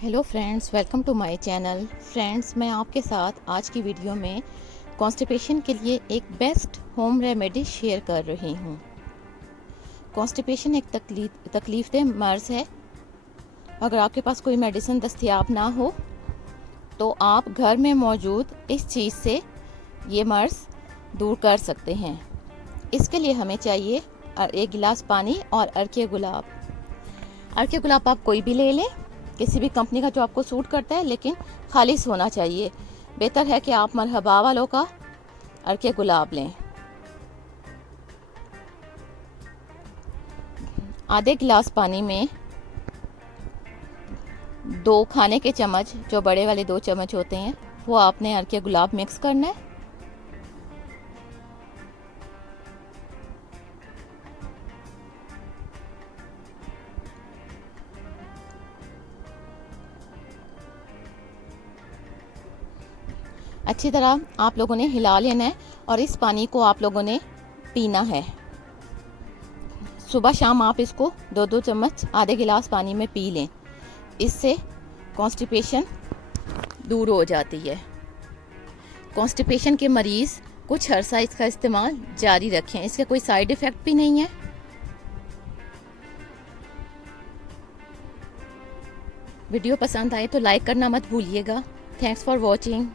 Hello friends, welcome to my channel. Friends, मैं आपके साथ आज की वीडियो में कॉन्स्टिपेशन के लिए एक बेस्ट होम रेमेडी शेयर कर रही हूँ। कॉन्स्टिपेशन एक तकलीफ़देह मर्ज़ है। अगर आपके पास कोई मेडिसिन दस्तयाब ना हो तो आप घर में मौजूद इस चीज़ से ये मर्ज़ दूर कर सकते हैं। इसके लिए हमें चाहिए 1 गिलास पानी और अर्के गुलाब। अर्के गुलाब आप कोई भी ले लें, किसी भी कंपनी का जो आपको सूट करता है, लेकिन खालिस होना चाहिए। बेहतर है कि आप मरहबा वालों का अर्के गुलाब लें। आधे गिलास पानी में 2 खाने के चम्मच, जो बड़े वाले 2 चम्मच होते हैं, वो आपने अर्के गुलाब मिक्स करना है। अच्छी तरह आप लोगों ने हिला लेना है और इस पानी को आप लोगों ने पीना है। सुबह शाम आप इसको 2-2 चम्मच आधे गिलास पानी में पी लें। इससे कॉन्स्टिपेशन दूर हो जाती है। कॉन्स्टिपेशन के मरीज़ कुछ अरसा इसका इस्तेमाल जारी रखें। इसके कोई साइड इफ़ेक्ट भी नहीं है। वीडियो पसंद आए तो लाइक करना मत भूलिएगा। Thanks for watching.